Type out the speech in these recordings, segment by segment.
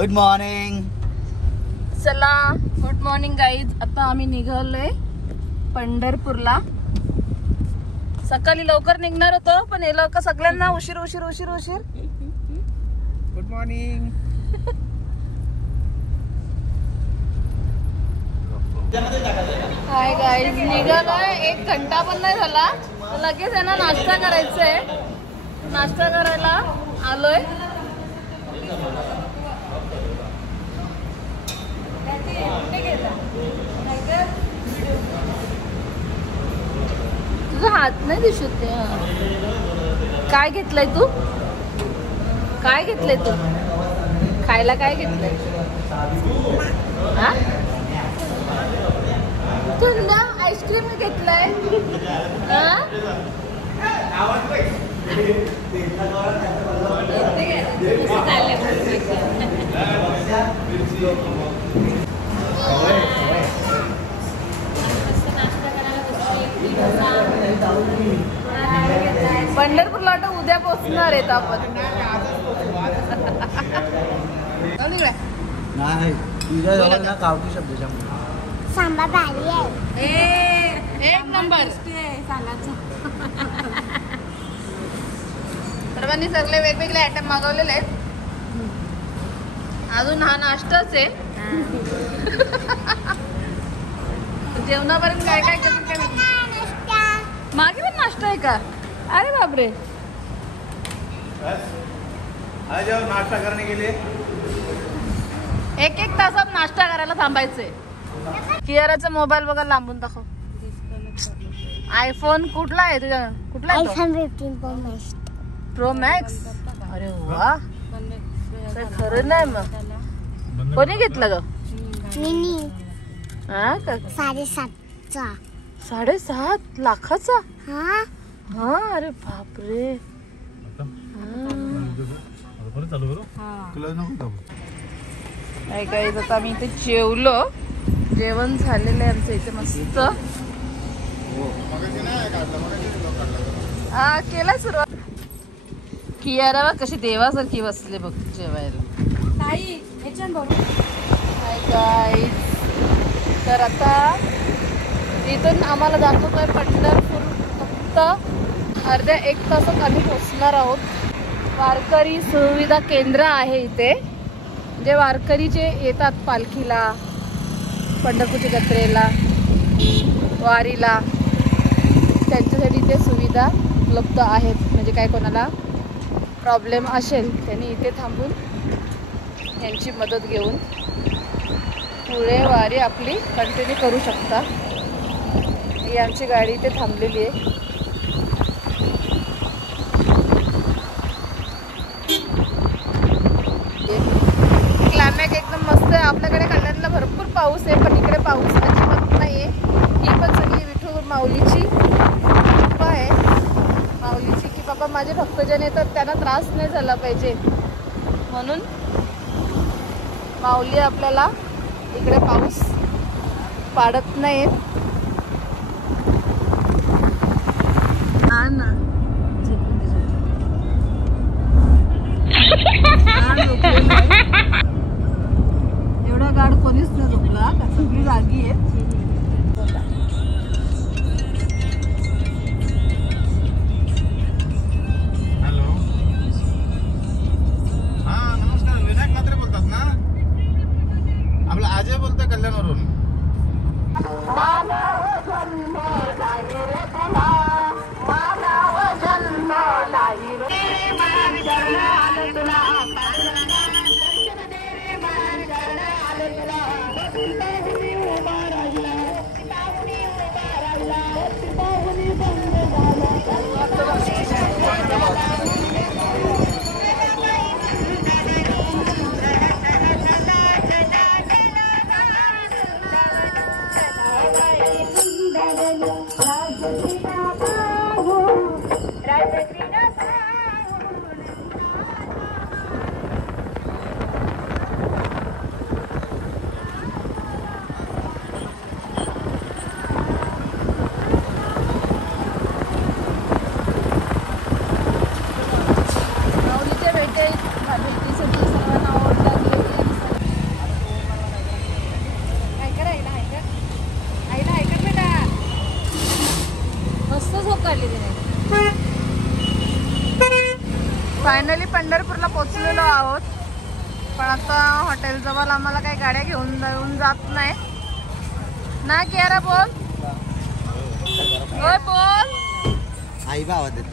Good morning. चला good morning guys. आता आम्ही निघालोय पंढरपूरला. सकाळी लवकर निघणार होतो पण हे लोक सगळ्यांना उशीर उशीर उशीर उशीर. Good morning. हाय गाईज, निघालोय 1 घंटा पण नाही झाला. लगेच आहे ना नाश्ता करायचा आहे. नाश्ता करायला आलोय. तुझा हात नाही दिसत. काय घेतलंय तू? काय घेतलंय तू? खायला काय घेतलंय? हा, थंड आईस्क्रीम घेतलंय. पंढरपूरला आता उद्या पोहोचणार आहेत आपण. नाही तुझ्या जवळ ना गावठी शब्द सांबार भारी आहे. एक नंबर. सर्वांनी सगळे वेगवेगळे आयटम मागवलेले आहेत. अजून हा नाश्ताच आहे. जेवणापर्यंत काय काय घेतात काय माहिती. मागे पण नाश्ता आहे का? अरे बापरे. नाश्ता करने के लिए 1-1 तासात नाश्ता करायला थांबायचंय. कियाराचा मोबाईल बघा लांबून दाखव. आयफोन कुठला आहे तुझ्या? कुठला आहे? iPhone 15 pro max. अरे वा, काय खरं नाही. मग कोणी घेतलं ग? मिनी. हा का? 7.5चा. 7.5 लाखाचा? हा हा. अरे बापरे. काय काय आता आम्ही इथे जेवलो. जेवण झालेलं आहे आमचं इथे मस्त. हा केला सुरुवात. कियारा कशी देवासारखी बसले बघ जेवायला. Hi guys. तर आता इथून आम्हाला दाखवतोय पंढरपूर. फक्त अर्ध्या 1 तासात आम्ही पोहोचणार आहोत. वारकरी सुविधा केंद्र आहे इथे. जे वारकरी जे येतात पालखीला, पंढरपूरच्या जत्रेला, वारीला, त्यांच्यासाठी इथे सुविधा उपलब्ध आहेत. म्हणजे काय कोणाला प्रॉब्लेम असेल त्यांनी इथे थांबून यांची मदत घेऊन पुढे वारी आपली कंटिन्यू करू शकता. ही आमची गाडी इथे थांबलेली आहे. क्लायमॅक्स एकदम मस्त आहे. आपल्याकडे कल्याणला भरपूर पाऊस आहे पण इकडे पाऊस अजिबात नाही आहे. ही पण सगळी विठू माऊलीची कृपा आहे. माऊलीची की बाबा माझे भक्तजन येतात त्यांना त्रास नाही झाला पाहिजे म्हणून माऊली आपल्याला इकडे पाऊस पाडत नाही. हा ना, एवढा गाड कोणीच नाही झोपला. सगळी जागी आहे. हॅलो. हा नमस्कार. विनायक म्हात्रे बोलतात ना? आपला अजय बोलतोय कल्याणवरून. पण आता हॉटेल जवळ आम्हाला काही गाड्या घेऊन जात नाही ना. कियारा बोल, होय बोल. आई बा आवाज देत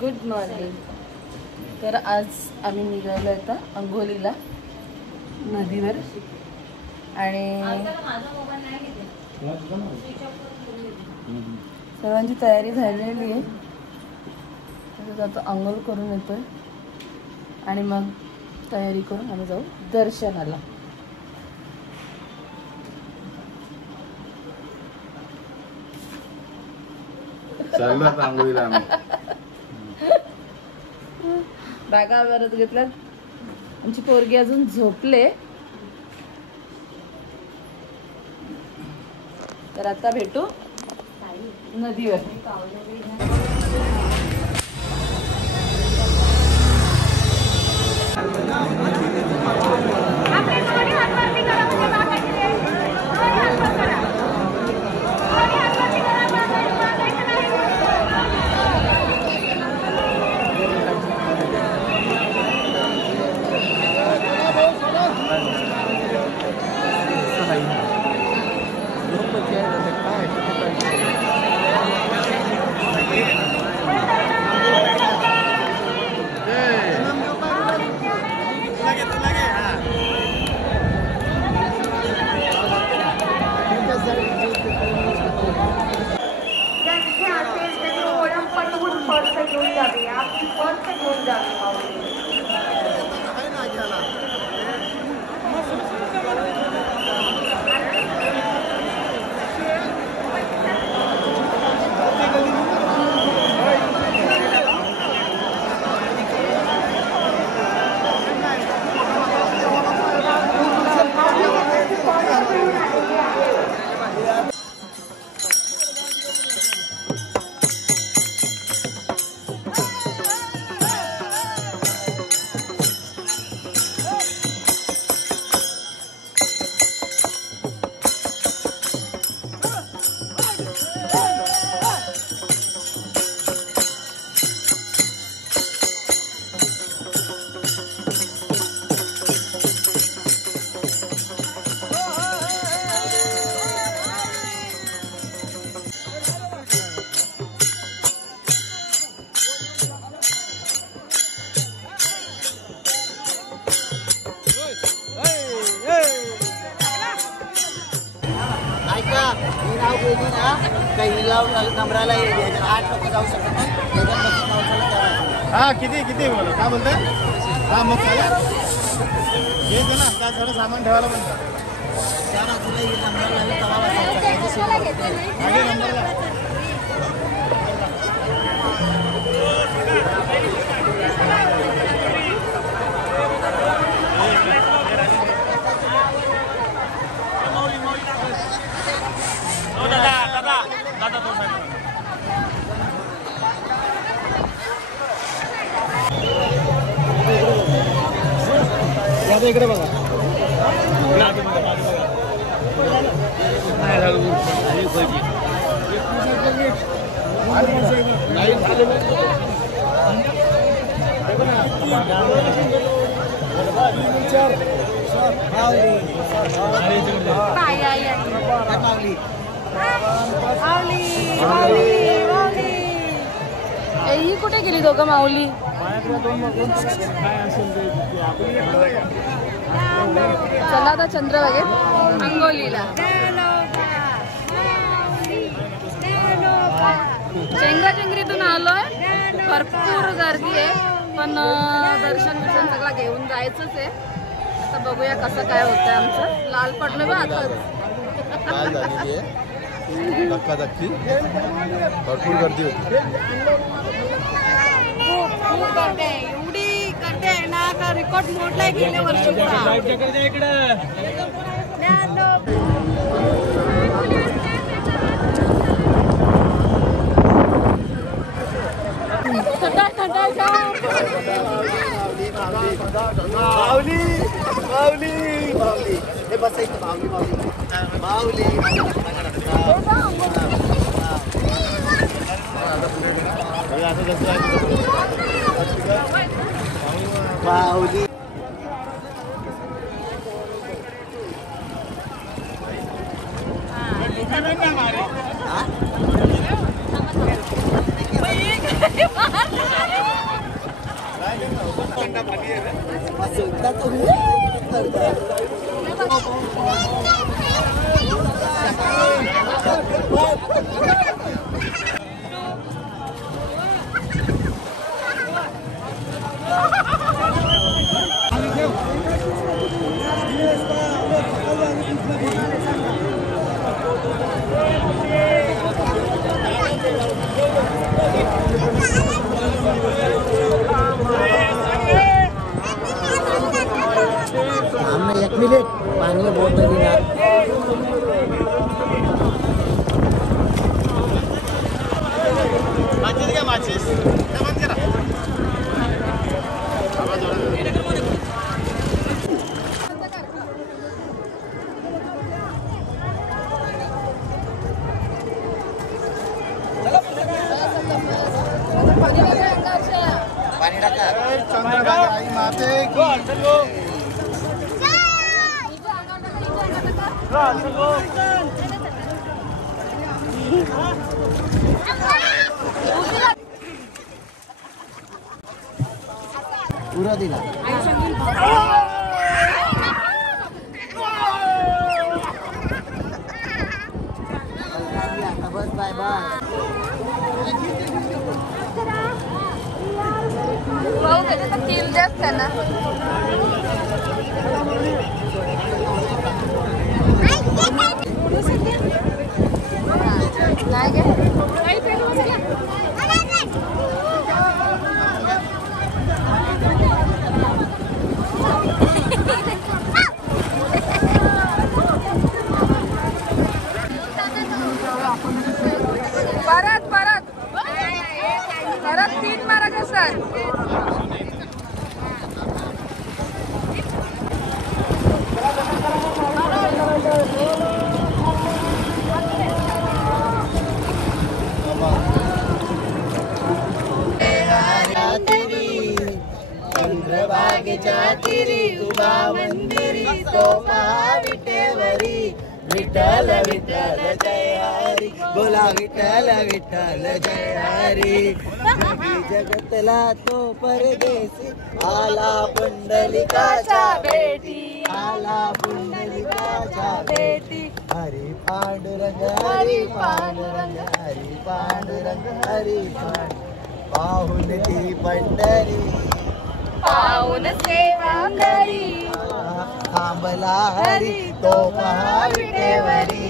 गुड मॉर्निंग. तर आज आम्ही निघालो आता अंघोलीला नदीवर आणि सर्वांची तयारी झालेली आहे. तसंच आता अंघोळ करून येतोय आणि मग तयारी करून आम्ही जाऊ दर्शनाला. चाललो आता आंघोळीला आम्ही. बॅगा वरच घेतल्यात. आमची पोरगी अजून झोपले. तर आता भेटू नदीवर. नंबराला 8 लोक जाऊ शकत नाही. हा किती किती बोला काय बोलताय. हा मग चालेल घेते ना. काय थोडं सामान ठेवायला पण इकडे बघा. ही कुठे गेली दोघं माऊली. चला आता चंद्रभागेत अंघोलीला. चेंगराचेंगरीतून आलोय. भरपूर गर्दी आहे पण दर्शन बिर्शन सगळं घेऊन जायचंच आहे. आता बघूया कसं काय होतंय आमचं. लाल पडलं बा आता. धक्काधक्की भरपूर गर्दी होती. खूप गर्दी आहे. एवढी गर्दी आहे ना का रेकॉर्ड मोडलाय गेल्या वर्षीचा. माऊली माऊली माऊली हे बसायचं माऊली माऊली माऊली माऊली. एक मिनिट पाणी बोलतो माचीस बंद करा. पाणी टाका. चंद्रभागा आई माते की पुरा दिला. बस बाय बाय. भाऊ त्याच्या तर तीन जास्त आहे ना. नाही गे परत 3 मारायचे सर. चंद्रभागेच्या तिरी उभा मंदिरी तो विटेवरी. विठ्ठल विठ्ठल जय हरी बोला. विठ्ठल विठ्ठल जय हरी. जगतला तो परदेसी आला पुंडलिकाच्या भेटी. आला पुंडलिकाच्या भेटी. हरी पांडुरंग हरी पांडुरंग हरी पांडुरंग हरी पाहून ती पंढरी. पाऊन सेवा करी थांबला हरी तो महाविटेवरी.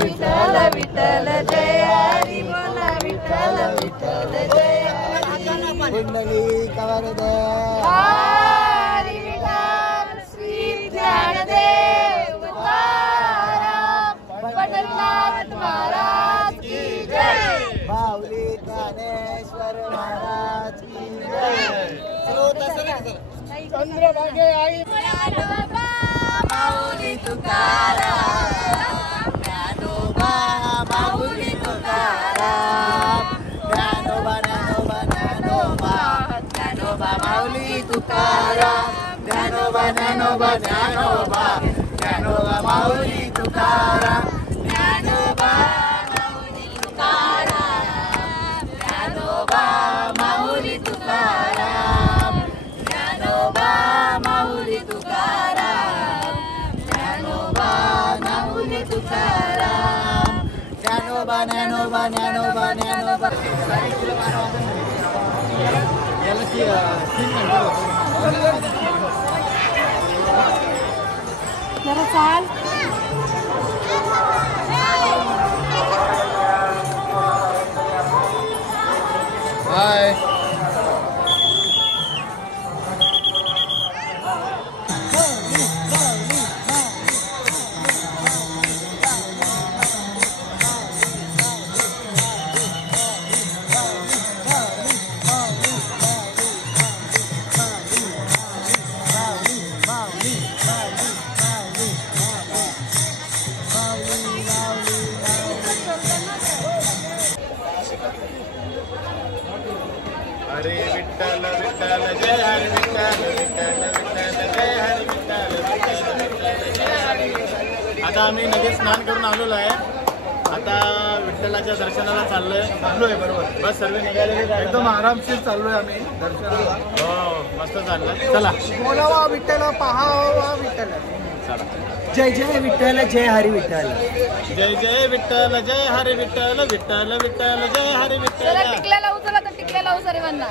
विठ्ठल विठ्ठल जय हरी बोला. विठ्ठल विठ्ठल जय हरी. कुंडली कवरदे हरी विठ्ठल श्री ज्ञानदेव तुकाराम पंढरीनाथ महाराज की जय. माऊली ज्ञानेश्वर महाराज की जय. चंद्रभागे आई माऊली तुकाराम. ज्ञानोबा माऊली तुकाराम. ज्ञानोबा ज्ञानोबा ज्ञानोबा ज्ञानोबा माऊली तुकाराम. ज्ञानोबा ज्ञानोबा ज्ञानोबा ज्ञानोबा माऊली तुकाराम. ज्ञानोबा माऊली तुकाराम. ज्ञानोबा माऊली तुकाराम. ज्ञानोबा माऊली तुकाराम. ज्ञानोबा माऊली तुकाराम. ज्ञानोबा ज्ञानोबा ज्ञानोबा ज्ञानोबा. जरा चाल. हरी विठ्ठल विठ्ठल जय हरी विठ्ठल जय हरी विठ्ठल. आता आम्ही नदीत स्नान करून आलेलो आहे. आता विठ्ठलाच्या दर्शनाला चाललोय बरोबर. बस सर्व निघालेले एकदम आरामशीर चाललोय आम्ही दर्शनाला. हो मस्त चाललं. चला बोलावा विठ्ठल पहावा विठ्ठल. चला. जय जय विठ्ठल जय हरी विठ्ठल. जय जय विठ्ठल जय हरी विठ्ठल विठ्ठल विठ्ठल जय हरी चला विठ्ठल. टिकल्या लावू. चला तर टिकल्या लावू सर्वांना.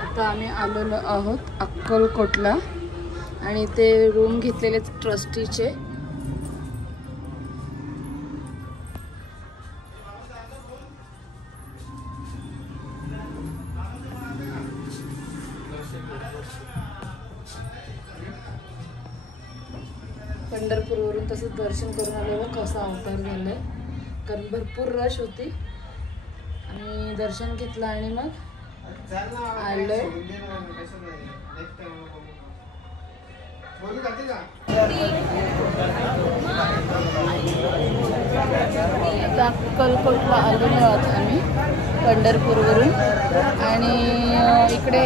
आता आम्ही आलेलो आहोत अक्कलकोटला आणि ते रूम घेतलेले ट्रस्टीचे. पंढरपूरवरून तसंच दर्शन करून आलेलं. कसा अवतार झालाय कारण भरपूर रश होती. आणि दर्शन घेतलं आणि मग आलोय. आता अक्कलकोटला आलेलो आहोत आम्ही पंढरपूरवरून. आणि इकडे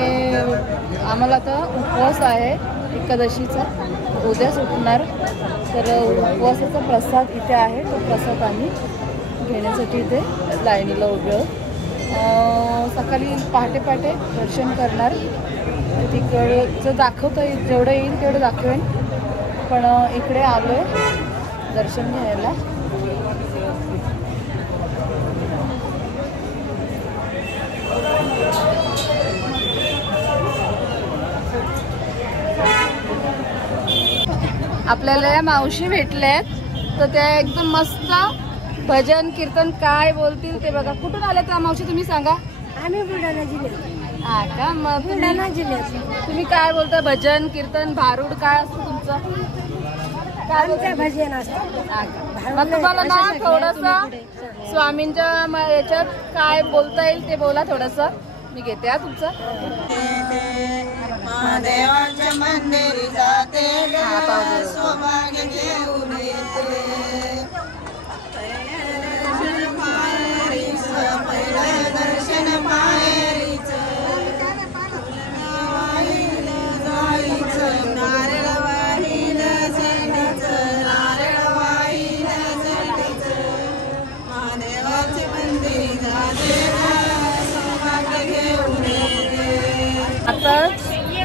आम्हाला आता उपवास आहे एकादशीचा. उद्या सुटणार. तर उपवासाचा प्रसाद इथे आहे. तो प्रसाद आम्ही घेण्यासाठी इथे लाईनीला उभे आहोत. सकाळी पहाटे पहाटे दर्शन करणार. तिकडचं दाखवता येईल जेवढं येईल तेवढं दाखवेन. पण इकडे आलो आहे दर्शन घ्यायला. आपल्याला या मावशी भेटल्यात. तर त्या एकदम मस्त भजन कीर्तन काय बोलतील ते बघा. कुठून आल्यात त्या मावशी तुम्ही सांगा. आम्ही बुलढाणा जिल्ह्यात. हा का. मग बुलढाणा जिल्ह्यात. तुम्ही काय बोलता. भजन कीर्तन भारूड काय असतं तुमचं. आमच्या भजन असतं. मग तुम्हाला ना थोडस स्वामींच्या याच्यात काय बोलता येईल ते बोला थोडस. मी घेते हा तुमचं. महादेवाच्या मंदिरी जाते सौभाग्य घेऊन येते. पहिलं दर्शन माहेरीच जायचं. नारळ वाहिल चढीचं नारळ वाहिल चढीचं. महादेवाचे मंदिरी जाते सौभाग्य घेऊन येते. आता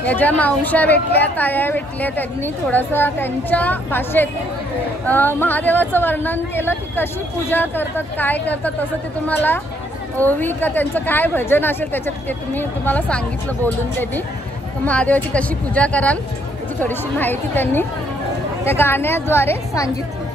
या ज्या मावश्या भेटल्या ताया भेटल्या त्यांनी थोडंसं त्यांच्या भाषेत महादेवाचं वर्णन केलं की कशी पूजा करतात काय करतात. तसं ते तुम्हाला ओवी का त्यांचं काय भजन असेल त्याच्यात ते तुम्हाला सांगितलं बोलून त्यांनी. तर महादेवाची कशी पूजा कराल त्याची थोडीशी माहिती त्यांनी त्या गाण्याद्वारे सांगितली.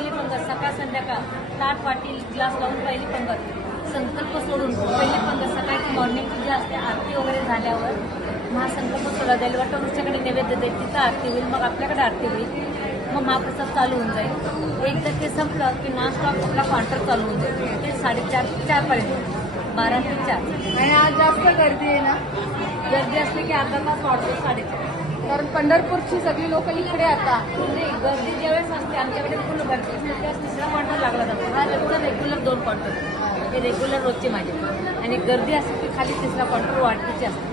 पहिली पंगत सकाळ संध्याकाळ ताट वाटी ग्लास लावून पहिली पंगत संकल्प सोडून पहिली पंगत सकाळची मॉर्निंगची जी असते आरती वगैरे झाल्यावर महासंकल्प सोडा जाईल वटवृक्षाकडे नैवेद्य देईल तिथं आरती होईल मग आपल्याकडे आरती होईल मग महाप्रसाद चालू होऊन जाईल एकदा ते संपलं की नॉन स्टॉप आपला काउंटर चालू होऊन जाईल ते 4:30 पर्यंत 12 ते 4 आणि आज जास्त गर्दी आहे ना गर्दी असली की अर्धा तास वाढतो 4:30 कारण पंढरपूरची सगळी लोक इकडे आता नाही गर्दी ज्यावेळेस असते आमच्याकडे फुल गर्दी असते त्यावेळेस तिसरा काउंटर लागला जातो हा रेग्युलर 2 काउंटर हे रेग्युलर रोजचे माझे आणि गर्दी असते की खाली तिसरा काउंटर वाढतीची असते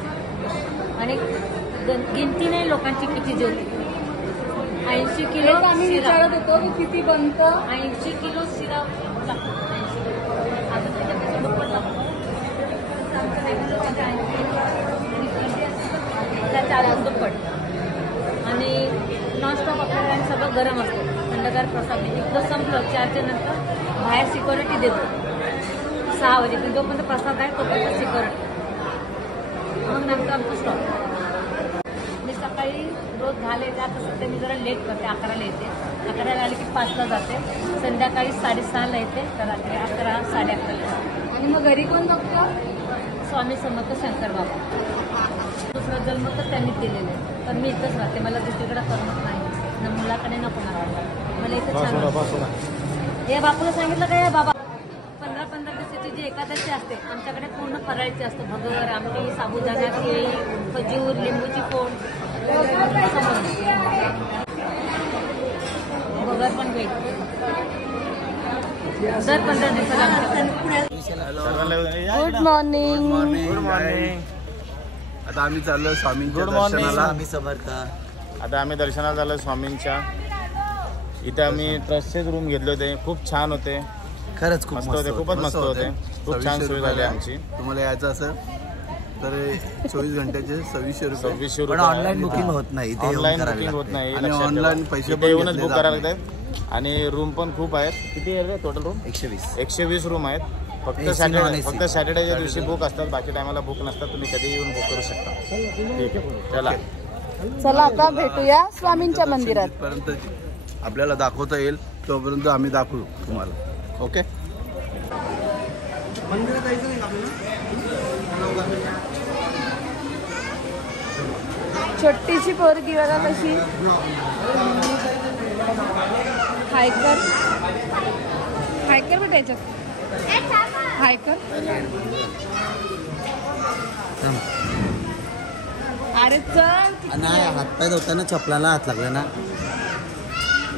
आणि गिनती नाही लोकांची किती जेवली 80 किलो तेच आम्ही शिरा विचारत होतो की किती बनतं 80 किलो शिरा लागतो 80 किलो आता त्याच्यापेक्षा दुप्पट लागतो आमचं रेग्युलर 80 किलो आणि गर्दी असते त्याच्या अजून दुप्पट आणि नॉनस्टॉप आपल्याला सगळं गरम असतं थंडगार प्रसाद एकदा संपलं 4च्या नंतर बाहेर सिक्युरिटी देतो 6 वाजेपर्यंत जोपर्यंत प्रसाद आहे तोपर्यंत सिक्युरिटी मग नंतर आमचं स्टॉप मी सकाळी रोज 10ला येते आता सध्या मी जरा लेट करते 11ला येते 11ला आले की 5ला जाते संध्याकाळी 6:30ला येते तर रात्री 11 11:30ला येते आणि मग घरी कोण बघतं स्वामी समर्थ शंकर बाबा दुसरा जन्म तर त्यांनीच दिलेला आहे पण मी इथंच राहते मला दुसरीकडे करमत नाही ना मुलाकडे ना कोणाला मला इथं छान वाटतं. हे बापूला सांगितलं का या बाबा 15-15 दिवसाची जी एकादशी असते आमच्याकडे पूर्ण फराळीची असते भगर आमटी साबुदाणा केळी खजूर लिंबूची फोड भगर पण भेटते दर 15 दिवसाला आमच्याकडे गुड मॉर्निंग गुड मॉर्निंग. आता आम्ही चाललो स्वामींच्या Good morning. दर्शनाला. स्वामी समर्थ आता आम्ही दर्शनाला झालो स्वामींच्या इथे आम्ही ट्रस्टचेच रूम घेतले होते खूप छान होते खरंच खूप मस्त होते खूपच मस्त होते खूप छान सोय झाली आमची तुम्हाला यायचं असेल तर 24 घंट्याचे 2600 रुपये 2600 पण रुपये ऑनलाईन बुकिंग होत नाही इथे येऊन ऑनलाईन करावी बुकिंग होत लागते. नाही आणि लक्षात ठेवा. online पैसे इथे पण येऊनच घेतले बुक जात करायला लागतात आणि रूम पण खूप आहेत किती आहे टोटल रूम 120 120 रूम आहेत फक्त AC, सॅटर्डे non-AC. फक्त सॅटर्डेच्या दिवशी बुक असतात बाकी टायमाला बुक नसतात तुम्ही कधी येऊन बुक करू शकता ठीक आहे चला चला आता भेटूया स्वामींच्या मंदिरात जिथपर्यंत आपल्याला दाखवता येईल तोपर्यंत आम्ही दाखवू तुम्हाला ओके. छोटीशी पोरगी बघा कशी हायकर हायकर कुठे याच्यात हायकर अरे चल नाही हातपाय धुताना चपलाला हात लागला ना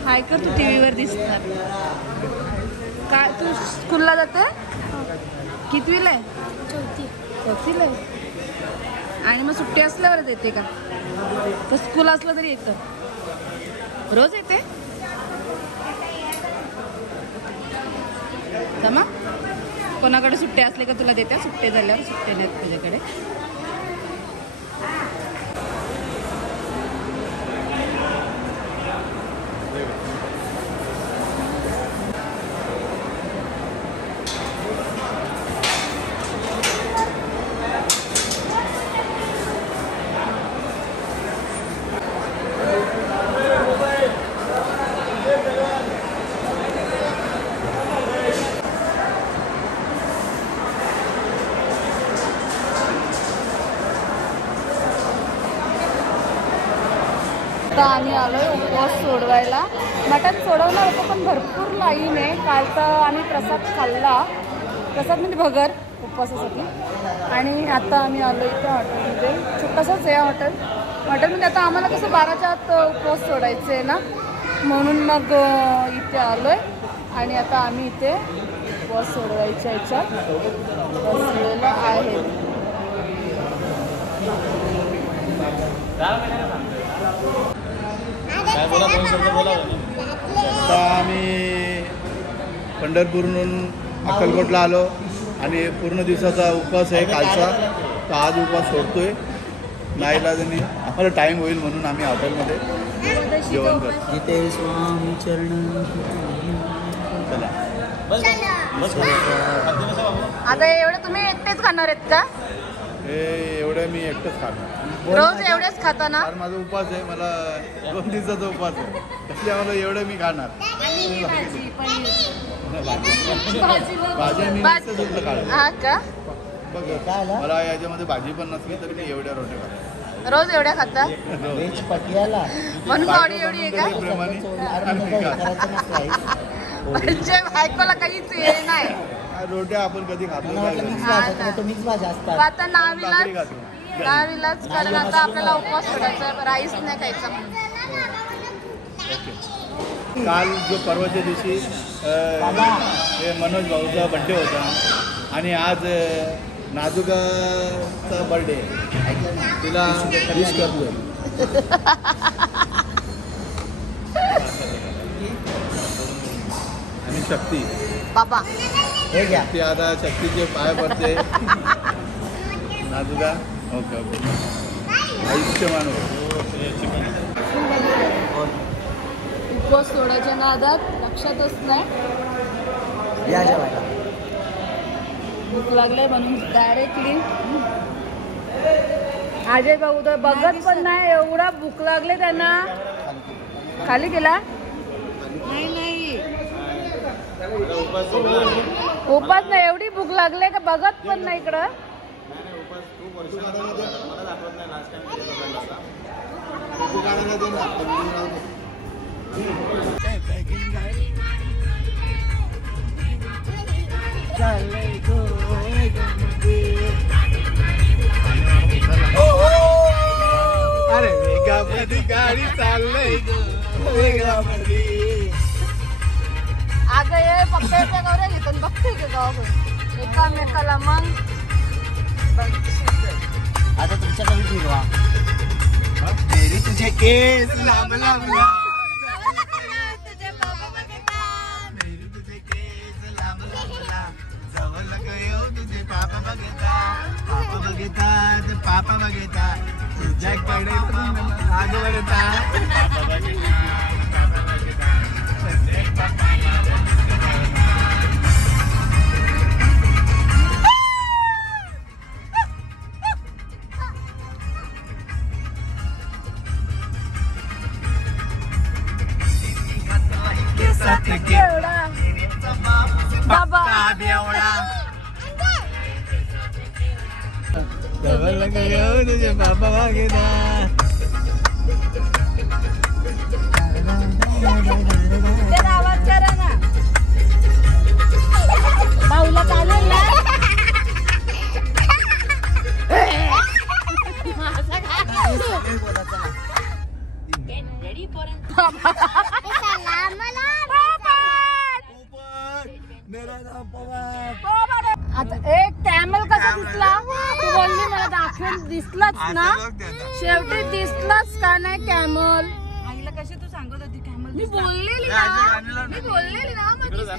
हायकर तू टीव्हीवर दिसणार काय तू स्कूलला जाते कितवीला आहे चौथीला आहे आणि मग सुट्टी असल्यावरच येते का तर स्कूल असलं तरी येतं रोज येते जमा कोणाकडे सुट्टे असले का तुला देत्या सुट्टे झाल्यावर सुट्टे नाहीत तुझ्याकडे आता आम्ही आलोय उपवास सोडवायला मटण सोडवणार होतं पण भरपूर लाईन आहे काल तर आम्ही प्रसाद खाल्ला प्रसाद म्हणजे भगर उपवासासाठी आणि आता आम्ही आलो इथे हॉटेलमध्ये छोटंसंच आहे हॉटेलमध्ये आता आम्हाला कसं 12च्या आत उपवास सोडायचं आहे ना म्हणून मग इथे आलोय आणि आता आम्ही इथे उपवास सोडवायच्या ह्याच्यात बसलेलं आहे आता आम्ही पंढरपूरहून अक्कलकोटला आलो आणि पूर्ण दिवसाचा उपवास आहे कालचा तर आज उपवास सोडतोय नाईलाजाने आम्हाला टाईम होईल म्हणून आम्ही हॉटेलमध्ये जेवण करतो. जिथे स्वामी चरण चला आता एवढं तुम्ही एकटेच खाणार आहेत का हे एवढं मी एकटंच खाणार रोज एवढेच खाता ना कारण माझा उपवास आहे मला 2 दिवसाचा उपवास आहे त्यामुळे एवढं मी खाणार भाज्या मी भाजी- नुसतं दुधलं काढलं. हा का बघ मला याच्यामध्ये भाजी पण नसली तरी मी एवढ्या रोट्या खातो. रोज एवढ्या खाता व्हेज पटियाला म्हणून बॉडी एवढी आहे का प्रेमाने म्हणजे बायकोला काहीच हे नाही रोट्या आपण कधी खातो मला काय वाटलं मिक्स हा भाज्या ना. तर मिक्स भाज्या मग असतात. आता भाकरी खातो. नाविलाच कारण आता आपल्याला उपवास सोडायचा राईस नाही खायचा ओके. काल जो परवाच्या दिवशी हे मनोज भाऊचा बड्डे होता आणि आज नाजुकाचा बर्थडे तिला विश करतोय. आणि शक्ती बाबा हे घ्या. ती आता शक्तीचे पाय पडते. नाजुका ओके ओके आयुष्यमान हो. उपवास सोडायच्या नादात लक्षातच नाही या जेवायला. भूक लागले म्हणून डायरेक्टली अजय भाऊ तर बघत पण नाही एवढा भूक लागले त्यांना खाली गेला उपास नाही एवढी भूक लागले का बघत पण नाही इकडं अरे वेगामध्ये गाडी चाललंय अगं हे पप्प्याच्या गौऱ्या घेतो बघते का गावाकडून एकामेकाला मग आता तुमच्याकडे फिरवा. मेरी तुझे केस लांब लांब मेरी तुझे केस लांब लांब जवळ गयो तुझे पापा बघता तुझ्याकडे आग बघता बाबा जवळ गयो तुझे पापा बघता. आवाज करा ना भाऊला चालेल ना आता एक कॅमल कसा दिसला तू बोलली मला दाखवून दिसलाच ना शेवटी दिसलाच का नाही कॅमल आईला कशी तू सांगत होती कॅमल मी बोललेली ना मग दिसला.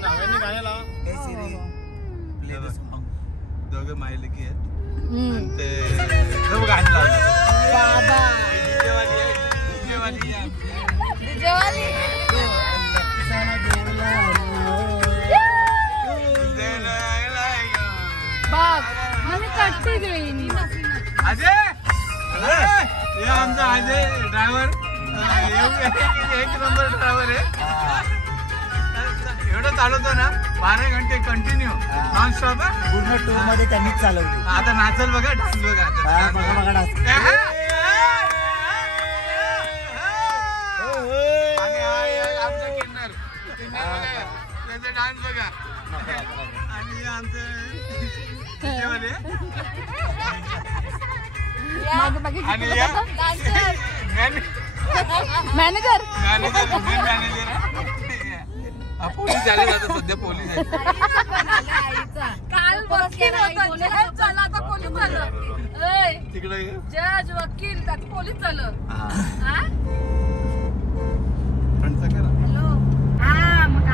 दोघे मायले की आहेत हम्म. आणि ते गाणं लावलं. बाबा जेवाली आहे. जेवाली बघ मी कट्टी घेईन अजय हे आमचा अजय ड्रायव्हर एक नंबर ड्रायव्हर आहे. एवढं चालवतो ना 12 घंटे कंटिन्यू नॉन स्टॉप. पूर्ण टूर मध्ये त्यांनीच चालवली. आता नाचल बघा डान्स बघा बघा डान्स. आमचा किन्नर त्याचा डान्स बघा आणि आमचं आणि या मॅनेजर पोलीस झाले जातं सध्या पोलीस आहे. काल वकील होता जज झाला आता पोलीस झालं तिकडे जज वकील त्यात पोलीस झालं हा? फ्रंटचा करा. हा मग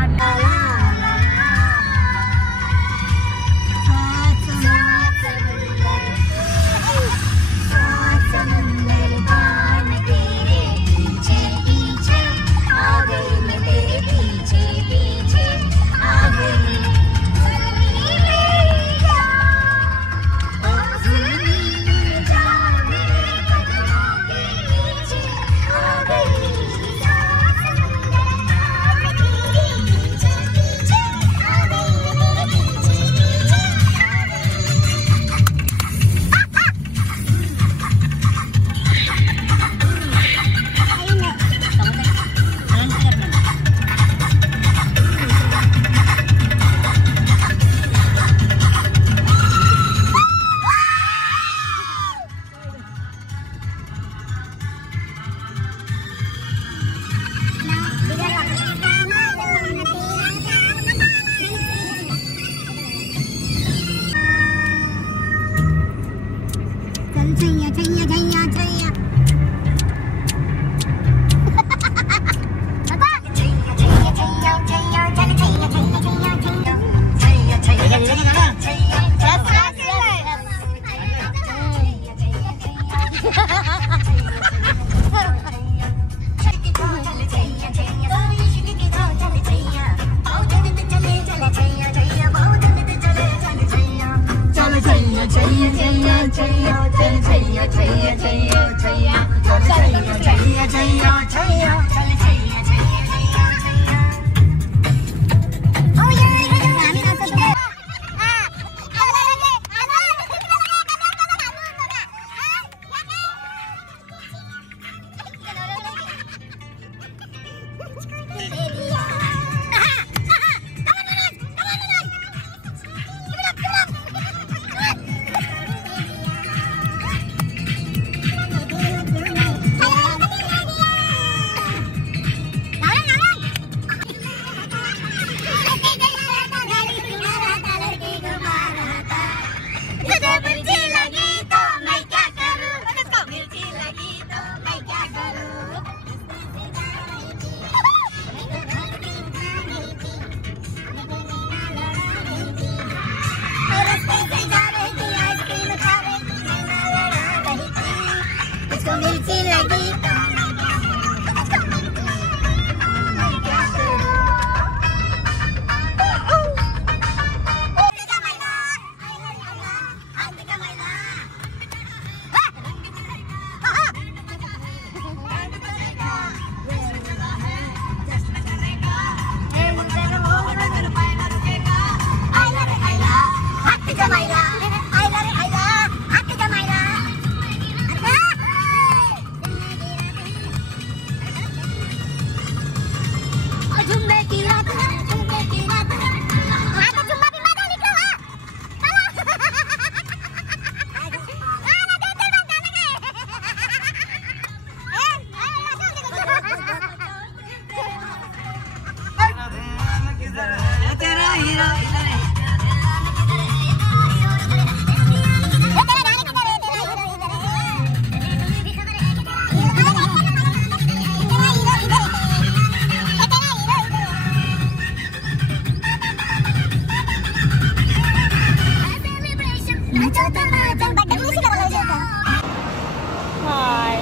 हाय.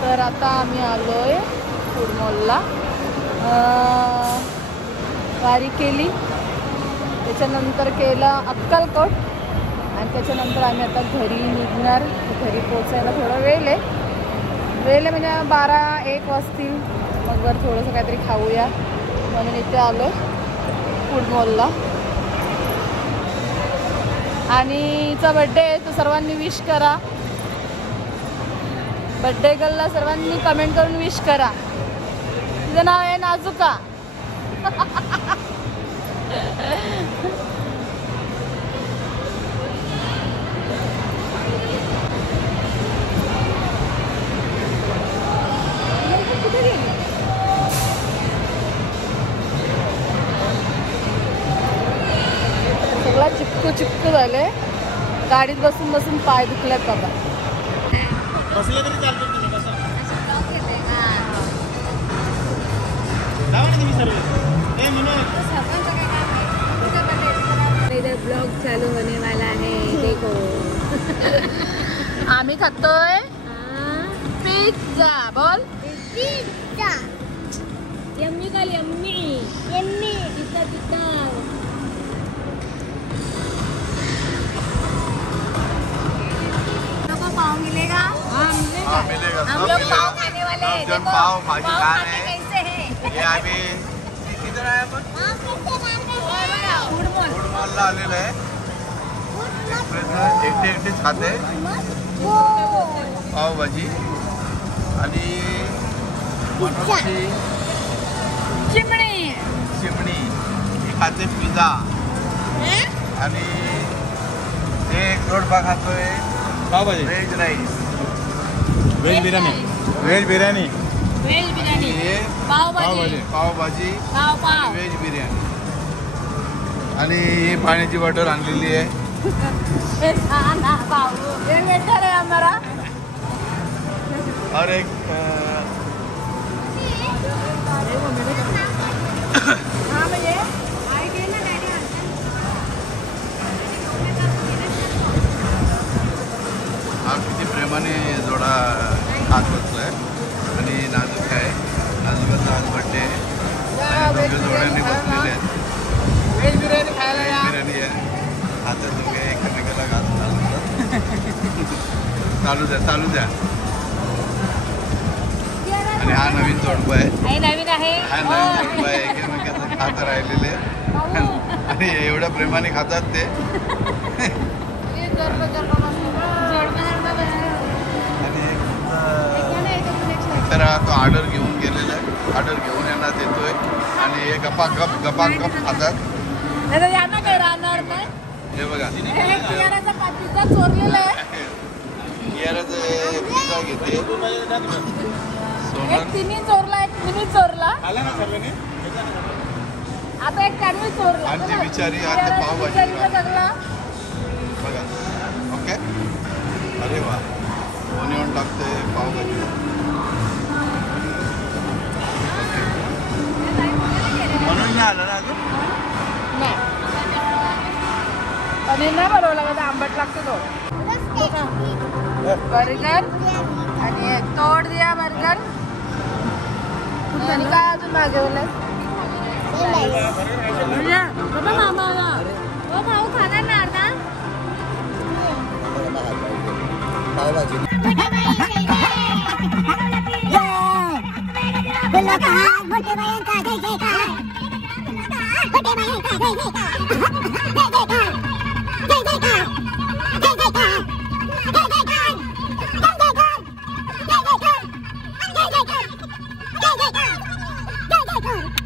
तर आता आम्ही आलोय फूड मॉलला. वारी केली, त्याच्यानंतर केला अक्कलकोट आणि त्याच्यानंतर आम्ही आता घरी निघणार. घरी पोचायला थोडा वेळ आहे म्हणजे 12-1 वाजतील. मग वर थोडंसं काहीतरी खाऊया म्हणून इथे आलो फूड मॉलला. आणि हिचा बड्डे आहे, तर सर्वांनी विश करा. बड्डे गर्लला सर्वांनी कमेंट करून विश करा. तिचं नाव आहे नाजुका. सगळा चिपकू झाले. गाडीत बसून बसून पाय दुखल्यात बाबा. बसले तरी चालतो तुम्ही कसं जावा ना तुम्ही सर्व. ए म्हणून इधर ब्लॉग चालू होने वाला है देखो. आम्ही खातोय पिझ्झा. बोल पिझ्झा. यम्मी का यम्मी यम्मी कितना कितना पाव मिलेगा? हाँ मिलेगा, हम सब लोग मिलेगा. पाव खाने वाले हैं. सब जन देखो, पाव भाजी पाव खा खाने रहे हैं. कैसे हैं? हे आम्ही किती आहे आपण फूड मॉल. फूड मॉलला आलेलो आहे. एकटेच खाते पावभाजी आणि मनोजची चिमणी. मी खाते पिझ्झा आणि ते गोडपा खातोय pav bhaji, veg rice, veg biryani, veg biryani, veg biryani हे पावभाजी पावभाजी पाव पाव व्हेज बिर्याणी आणि ही पाण्याची बॉटल आणलेली आहे. वेटर आहे आम्हाला. और एक हा किती प्रेमाने जोडा खात बसलाय आणि नाजूक आहे. नाजूकाचा आज बड्डे आहे आणि दोघे जोड्यांनी बसलेले आहेत. व्हेज बिर्याणी खायला या. बिर्याणी आहे. आता दोघे एकमेकाला घात चालू द्या. आणि हा नवीन जोडपा आहे. नवीन आहे हा नवीन जोडपा आहे. एकमेकाचं खात राहिलेले आणि एवढ्या प्रेमाने खातात ते. आणि तर तो ऑर्डर घेऊन गेलेला आहे. ऑर्डर घेऊन यांना देतोय आणि हे गप्पा गप खातात. यांना काही राहणार नाही. हे बघा पिझ्झा चोरलेला आहे. याराचं पिझ्झा घेते सोनल. एक तिन्ही चोरला, एक मिनी चोरला, आला ना सर्वांनी. आता एक सँडविच चोरला. आणि ती बिचारी आता पावभाजी बिचारीला सगळा. बघा. ओके. अरे वा. कोणी येऊन टाकते पावभाजी. म्हणून नाही आलं ना अजून. नाही पनीर नाही बनवला का, आंबट लागतो तो. बर्गर आणि तोड दिया बर्गर. आणि काय अजून मागवलं? बाबा मामा ओ भाऊ खाणार ना अर्धा. पावभाजी. Go!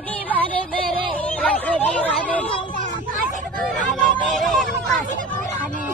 की बारे मेरे लाखों की बारे आशिक पुराने मेरे आशिक पुराने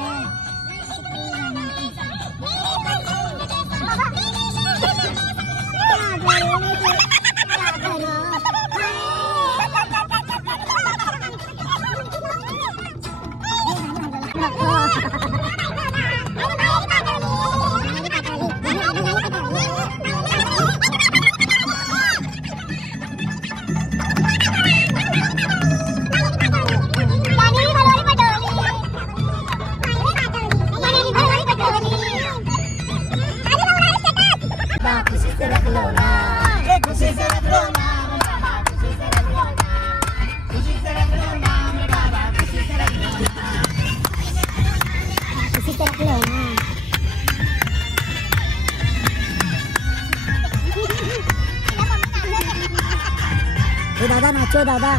दादा नाचो दादा